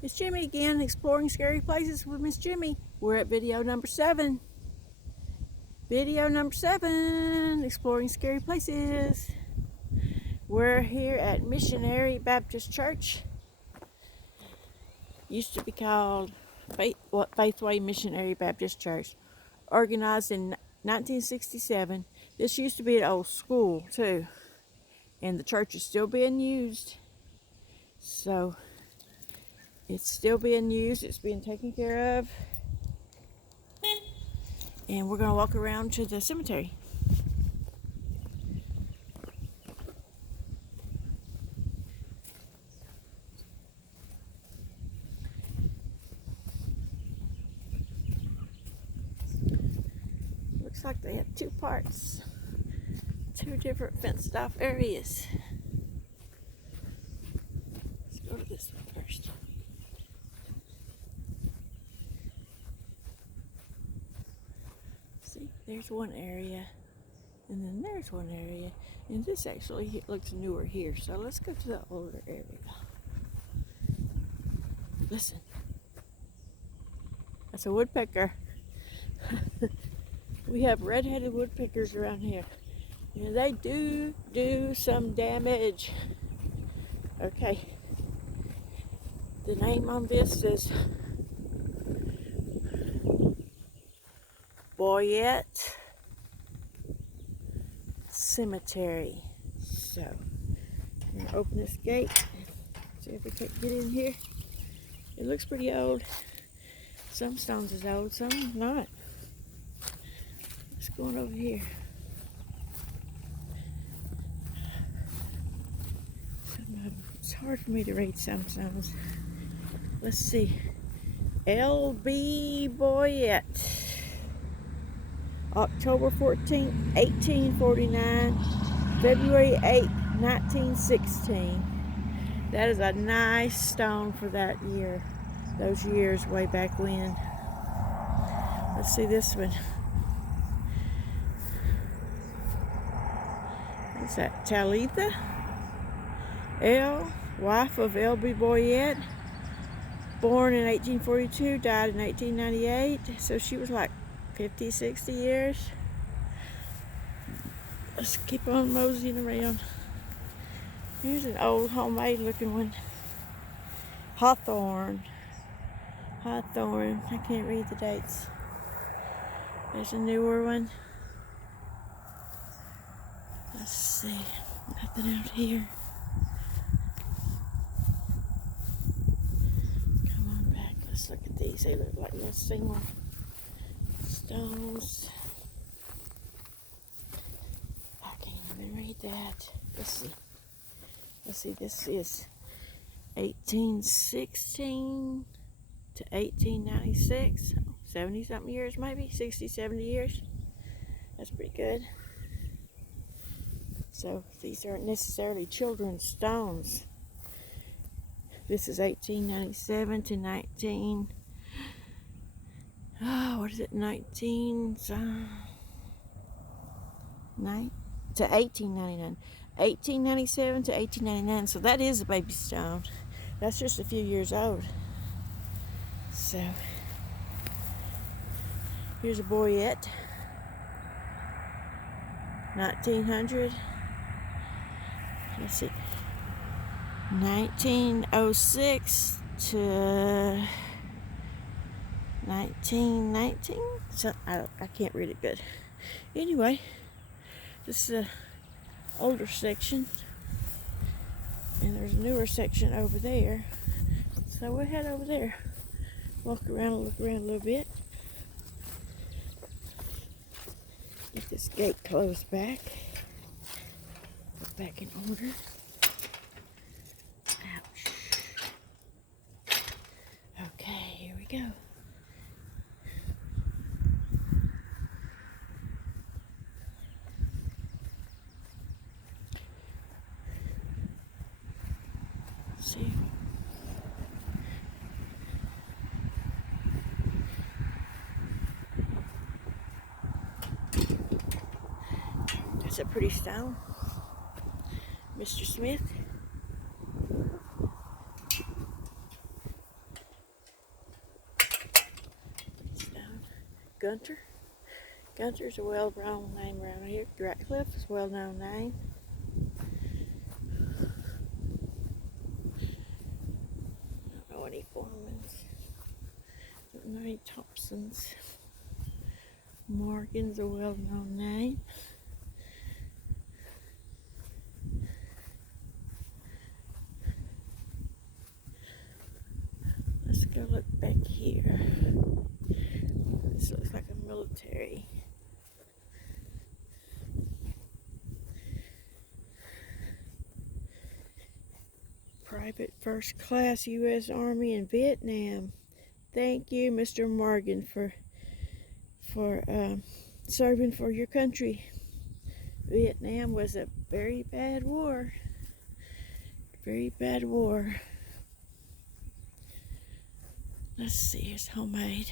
It's Jimmie again, exploring scary places with Miss Jimmie. We're at video number 7. Video number 7, exploring scary places. We're here at Missionary Baptist Church. Used to be called Faithway Missionary Baptist Church. Organized in 1967. This used to be an old school too. And the church is still being used. So it's still being used. It's being taken care of. And we're going to walk around to the cemetery. Looks like they have 2 parts. 2 different fenced off areas. Let's go to this one first. See, there's one area. And then there's one area. And this actually looks newer here. So let's go to the older area. Listen. That's a woodpecker. We have red-headed woodpeckers around here. And they do some damage. Okay. The name on this is Boyette Cemetery. So, I'm going to open this gate. See if we can get in here. It looks pretty old. Some stones is old, some not. Let's go on over here. It's hard for me to read some stones. Let's see. L.B. Boyette. October 14, 1849. February 8, 1916. That is a nice stone for that year. Those years way back when. Let's see this one. What's that? Talitha L., wife of L.B. Boyette, born in 1842, died in 1898. So she was like 50, 60 years. Let's keep on moseying around. Here's an old homemade looking one. Hawthorne. I can't read the dates. There's a newer one. Let's see. Nothing out here. Come on back. Let's look at these. They look like little single stones. I can't even read that. Let's see. This is 1816 to 1896. 70 something years maybe. 60, 70 years. That's pretty good. So these aren't necessarily children's stones. This is 1897 to 19. What is it? 19 to 1899. 1897 to 1899. So that is a baby stone. That's just a few years old. So here's a Boyette. 1900. Let's see. 1906 to 1919. So I can't read it good. Anyway, this is a older section, and there's a newer section over there. So we'll head over there, walk around and look around a little bit. Get this gate closed back. Put back in order. Ouch. Okay, here we go. Let's see. That's a pretty stone. Mr. Smith. Gunter. Gunter's a well-known name around here. Ratcliffe is a well-known name. I don't know any Foremans. Don't know any Thompsons. Morgan's a well-known name. Let's go look back here. This looks like a military. Private First Class U.S. Army in Vietnam. Thank you, Mr. Morgan, for serving for your country. Vietnam was a very bad war. Very bad war. Let's see, here's homemade.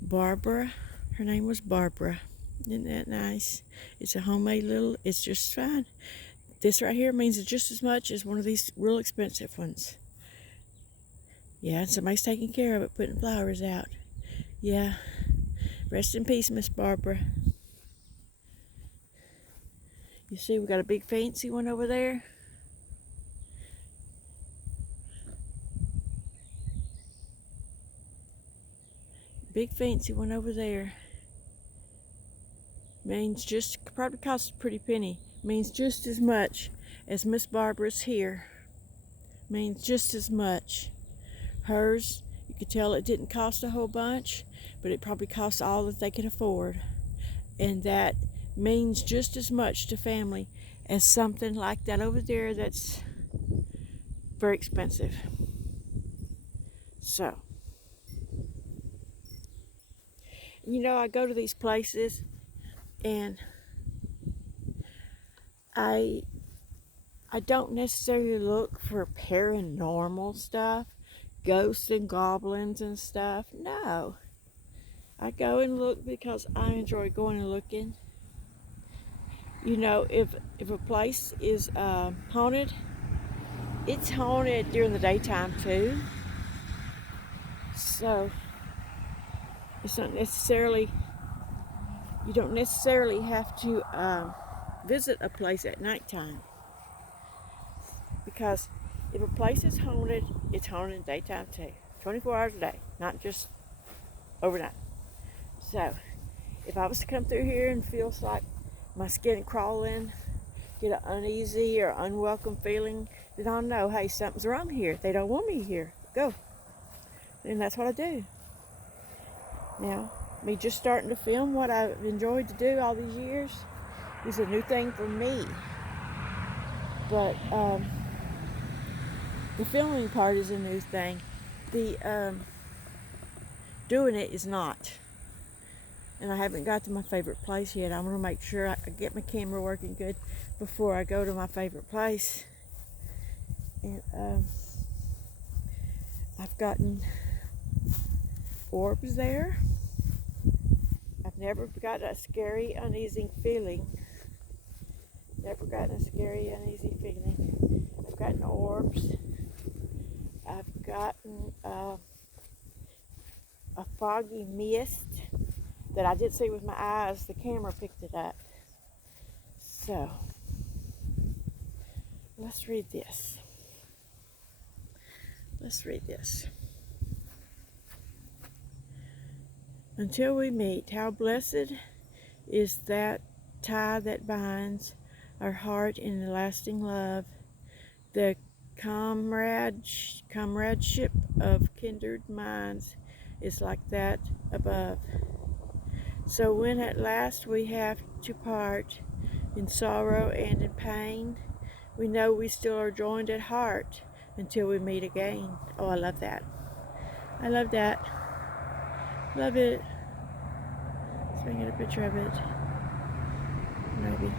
Barbara. Her name was Barbara. Isn't that nice? It's a homemade little, it's just fine. This right here means it's just as much as one of these real expensive ones. Yeah, and somebody's taking care of it, putting flowers out. Yeah. Rest in peace, Miss Barbara. You see, we got a big fancy one over there. Big fancy one over there. Means just, probably costs a pretty penny. Means just as much as Miss Barbara's here. Means just as much. Hers, you could tell it didn't cost a whole bunch, but it probably cost all that they could afford. And that means just as much to family as something like that over there that's very expensive. So, you know, I go to these places and I don't necessarily look for paranormal stuff, ghosts and goblins and stuff. No. I go and look because I enjoy going and looking. You know, if a place is haunted, it's haunted during the daytime too. So it's not necessarily, you don't necessarily have to visit a place at nighttime. Because if a place is haunted, it's haunted in daytime too. 24 hours a day, not just overnight. So, if I was to come through here and feels like my skin crawling, get an uneasy or unwelcome feeling, then I'll know, hey, something's wrong here. They don't want me here. Go. And that's what I do. Now, me just starting to film what I've enjoyed to do all these years is a new thing for me. But the filming part is a new thing. The doing it is not. And I haven't got to my favorite place yet. I'm going to make sure I get my camera working good before I go to my favorite place. And I've gotten orbs there. I've never gotten a scary, uneasy feeling. Never gotten a scary, uneasy feeling. I've gotten orbs. I've gotten a foggy mist that I did see with my eyes. The camera picked it up. So, let's read this. Let's read this. Until we meet, how blessed is that tie that binds our heart in a lasting love, the comradeship of kindred minds is like that above. So when at last we have to part in sorrow and in pain, we know we still are joined at heart until we meet again. Oh, I love that. I love that. Love it. Let's bring in a picture of it. Maybe.